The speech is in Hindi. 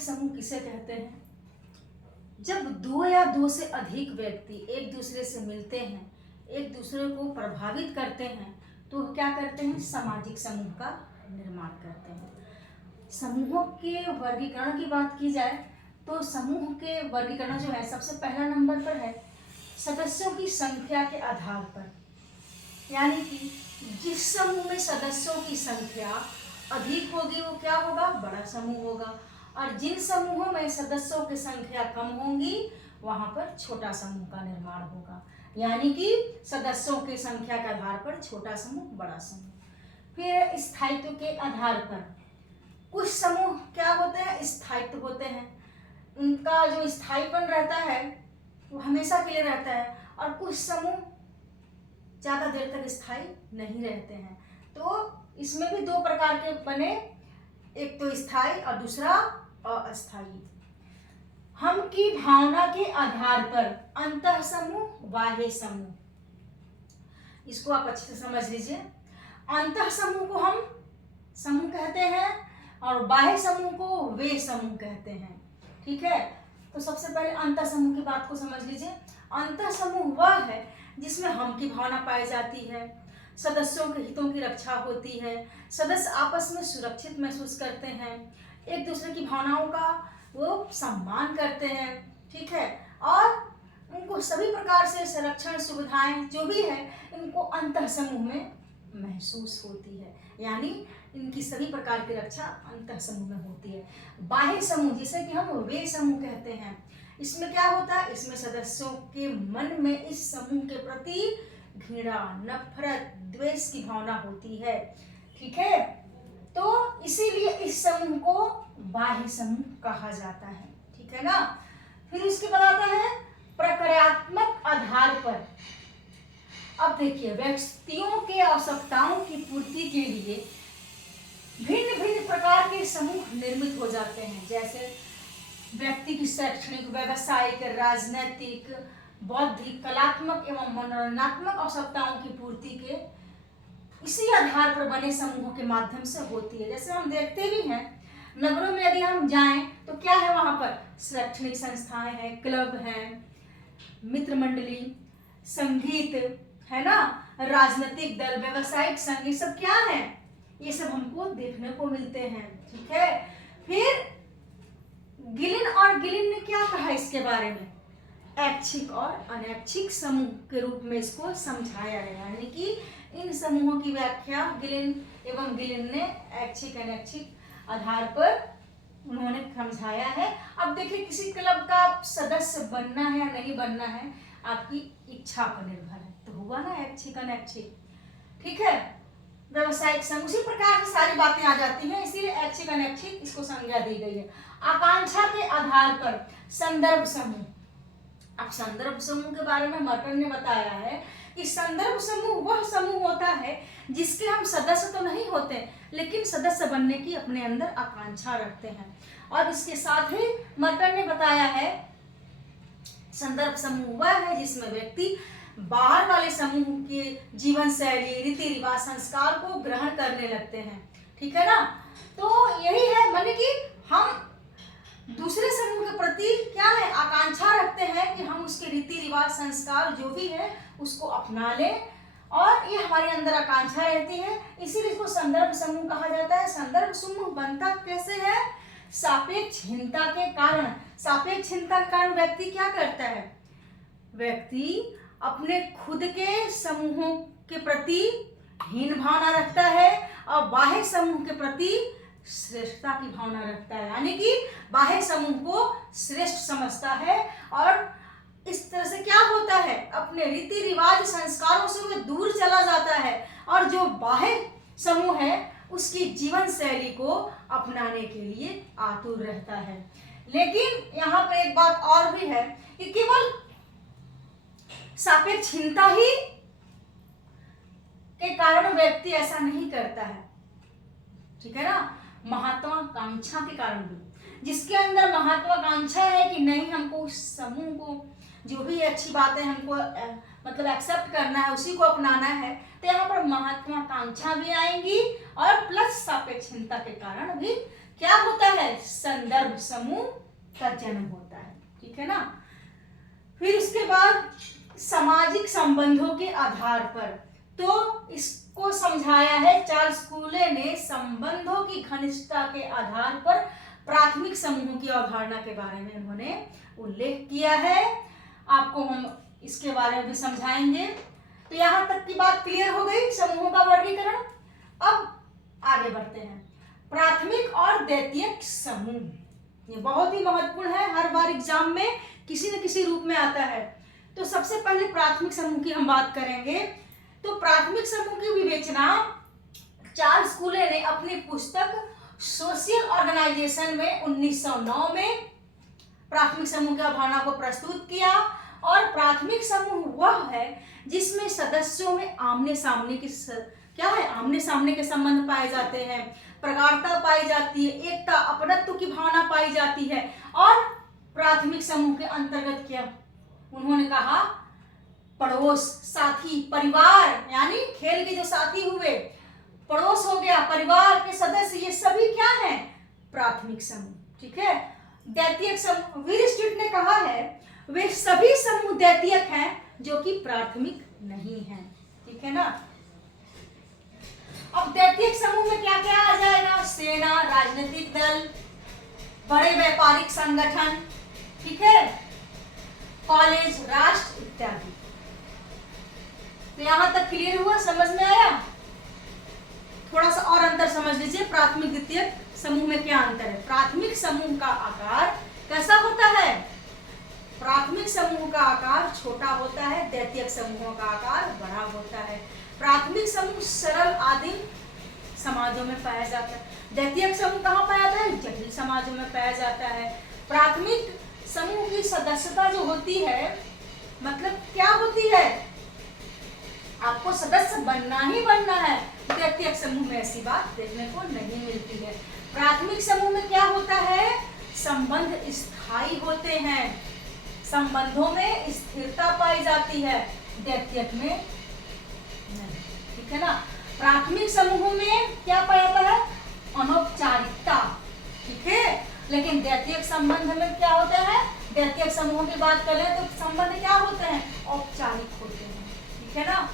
सामाजिक समूह किसे कहते हैं? जब दो या दो से अधिक व्यक्ति एक दूसरे से मिलते हैं, एक दूसरे को प्रभावित करते हैं, तो क्या करते हैं? सामाजिक समूह का निर्माण करते हैं। समूहों के वर्गीकरण की बात की जाए तो समूह के वर्गीकरण जो है, सबसे पहला नंबर पर है सदस्यों की संख्या के आधार पर। यानी कि जिस समूह में सदस्यों की संख्या अधिक होगी वो क्या होगा? बड़ा समूह होगा। और जिन समूहों में सदस्यों की संख्या कम होंगी वहां पर छोटा समूह का निर्माण होगा। यानी कि सदस्यों की संख्या के आधार पर छोटा समूह, बड़ा समूह। फिर स्थायित्व के आधार पर कुछ समूह क्या होते हैं? स्थायित्व होते हैं। उनका जो स्थायीपन रहता है वो हमेशा के लिए रहता है, और कुछ समूह ज्यादा देर तक स्थायी नहीं रहते हैं। तो इसमें भी दो प्रकार के बने, एक तो स्थायी और दूसरा अस्थायी। हम की भावना के आधार पर अंतः समूह, बाह्य समूह, इसको आप अच्छे से समझ लीजिए। अंतः समूह को हम समूह कहते हैं और बाह्य समूह को वे समूह कहते हैं। ठीक है, तो सबसे पहले अंतः समूह की बात को समझ लीजिए। अंतः समूह वह है जिसमें हम की भावना पाई जाती है, सदस्यों के हितों की रक्षा होती है, सदस्य आपस में सुरक्षित महसूस करते हैं, एक दूसरे की भावनाओं का वो सम्मान करते हैं। ठीक है, और उनको सभी प्रकार से संरक्षण सुविधाएं जो भी है इनको अंतः समूह में महसूस होती है। यानी इनकी सभी प्रकार की रक्षा अंतः समूह में होती है। बाह्य समूह जिसे कि हम वे समूह कहते हैं, इसमें क्या होता है? इसमें सदस्यों के मन में इस समूह के प्रति घृणा, नफरत, द्वेष की भावना होती है। ठीक है, तो इसीलिए इस समूह को बाह्य समूह कहा जाता है। ठीक है ना। फिर उसके बाद आता है प्रक्रियात्मक आधार पर। अब देखिए, व्यक्तियों के आवश्यकताओं की पूर्ति के लिए भिन्न भिन्न प्रकार के समूह निर्मित हो जाते हैं। जैसे व्यक्ति की शैक्षणिक, व्यावसायिक, राजनैतिक, बौद्धिक, कलात्मक एवं मनोरंजनात्मक आवश्यकताओं की पूर्ति के इसी आधार पर बने समूहों के माध्यम से होती है। जैसे हम देखते भी हैं नगरों में यदि हम जाएं तो क्या है वहां पर? शैक्षणिक संस्थाएं हैं, क्लब हैं, मित्र मंडली, संगीत है ना, राजनीतिक दल, व्यावसायिक संघ, ये सब क्या है? ये सब हमको देखने को मिलते हैं। ठीक है, फिर गिलिन और गिलिन ने क्या कहा इसके बारे में? ऐच्छिक और अनैच्छिक समूह के रूप में इसको समझाया है। यानी कि इन समूहों की व्याख्या गिलिन एवं गिलिन ने ऐच्छिक अनैच्छिक आधार पर उन्होंने समझाया है। अब देखिए, किसी क्लब का सदस्य बनना है या नहीं बनना है आपकी इच्छा पर निर्भर है। तो हुआ ना ऐच्छिक अनैच्छिक। ठीक है, व्यावसायिक संघ उसी प्रकार से सारी बातें आ जाती हैं, इसीलिए ऐच्छिक अनैच्छिक इसको संज्ञा दी गई है। आकांक्षा के आधार पर संदर्भ समूह। अब संदर्भ समूह के बारे में मर्टन ने बताया है कि संदर्भ समूह वह समूह होता है जिसके हम सदस्य तो नहीं होते लेकिन सदस्य बनने की अपने अंदर आकांक्षा रखते हैं। और इसके साथ ही मर्टन ने बताया है संदर्भ समूह वह है जिसमें व्यक्ति बाहर वाले समूह के जीवन शैली, रीति रिवाज, संस्कार को ग्रहण करने लगते हैं। ठीक है ना। तो यही है, माने कि हम दूसरे समूह के प्रति क्या है? आकांक्षा रखते हैं कि हम उसके रीति रिवाज, संस्कार जो भी है उसको अपना लें, और ये हमारे अंदर आकांक्षा रहती है, इसीलिए इसको संदर्भ समूह कहा जाता है। संदर्भ समूह बनता कैसे है? सापेक्षहीनता के कारण। सापेक्षहीनता के कारण व्यक्ति क्या करता है? व्यक्ति अपने खुद के समूहों के प्रति हीन भावना रखता है और बाह्य समूह के प्रति श्रेष्ठता की भावना रखता है। यानी कि बाह्य समूह को श्रेष्ठ समझता है और इस तरह से क्या होता है? अपने रीति रिवाज, संस्कारों से वह दूर चला जाता है और जो बाह्य समूह है उसकी जीवन शैली को अपनाने के लिए आतुर रहता है। लेकिन यहाँ पर एक बात और भी है कि केवल सापेक्षहीनता ही के कारण व्यक्ति ऐसा नहीं करता है। ठीक है ना। महत्वाकांक्षा के कारण भी, जिसके अंदर महत्वाकांक्षा है कि नहीं हमको उस समूह को जो भी अच्छी बातें हमको मतलब एक्सेप्ट करना है, उसी को अपनाना है, तो यहाँ पर महत्वाकांक्षा भी आएंगी और प्लस सापेक्षहीनता के कारण भी क्या होता है, संदर्भ समूह का जन्म होता है। ठीक है ना। फिर उसके बाद सामाजिक संबंधों के आधार पर, तो इसको समझाया है चार्ल्स कूले ने संबंधों की घनिष्ठता के आधार पर प्राथमिक समूहों की अवधारणा के बारे में उन्होंने उल्लेख किया है। आपको हम इसके बारे में भी समझाएंगे। तो यहाँ तक की बात क्लियर हो गई समूहों का वर्गीकरण। अब आगे बढ़ते हैं, प्राथमिक और द्वितीयक समूह, ये बहुत ही महत्वपूर्ण है, हर बार एग्जाम में किसी न किसी रूप में आता है। तो सबसे पहले प्राथमिक समूह की हम बात करेंगे। तो प्राथमिक समूह की विवेचना चार्ल्स कूले ने अपनी पुस्तक सोशल ऑर्गेनाइजेशन में 1909 में प्राथमिक समूह की अवधारणा को प्रस्तुत किया। और प्राथमिक समूह वह है जिसमें सदस्यों में आमने सामने की क्या है, आमने सामने के संबंध पाए जाते हैं, प्रगाढ़ता पाई जाती है, एकता अपनत्व की भावना पाई जाती है। और प्राथमिक समूह के अंतर्गत क्या उन्होंने कहा, पड़ोस, साथी, परिवार, यानी खेल के जो साथी हुए, पड़ोस हो गया, परिवार के सदस्य, ये सभी क्या है, प्राथमिक समूह। ठीक है। द्वितीयक समूह, विलिस्टिड ने कहा है वे सभी समूह द्वितीयक हैं जो कि प्राथमिक नहीं है। ठीक है ना। अब द्वितीयक समूह में क्या क्या आ जाएगा, सेना, राजनीतिक दल, बड़े व्यापारिक संगठन, ठीक है, कॉलेज, राष्ट्र इत्यादि। तो यहां तक क्लियर हुआ, समझ में आया। थोड़ा सा और अंतर समझ लीजिए, प्राथमिक द्वितीयक समूह में क्या अंतर है। प्राथमिक समूह का आकार कैसा होता है, प्राथमिक समूह का आकार छोटा होता है, द्वितीयक समूहों का आकार बड़ा होता है। प्राथमिक समूह सरल आदिम समाजों में पाया जाता है, द्वितीयक समूह कहाँ पाया जाता है, जटिल समाजों में पाया जाता है। प्राथमिक समूह की सदस्यता जो होती है, मतलब क्या होती है, आपको सदस्य बनना ही बनना है। द्वितीयक समूह में ऐसी बात देखने को नहीं मिलती है। प्राथमिक समूह में क्या होता है, संबंध स्थायी होते हैं, संबंधों में स्थिरता पाई जाती है, द्वितीयक में नहीं। ठीक है ना। प्राथमिक समूहों में क्या पाया जाता है, अनौपचारिकता। ठीक है। लेकिन द्वितीयक संबंध में क्या होता है, द्वितीयक समूहों की बात करें तो संबंध क्या होते हैं, औपचारिक होते हैं। ठीक है ना।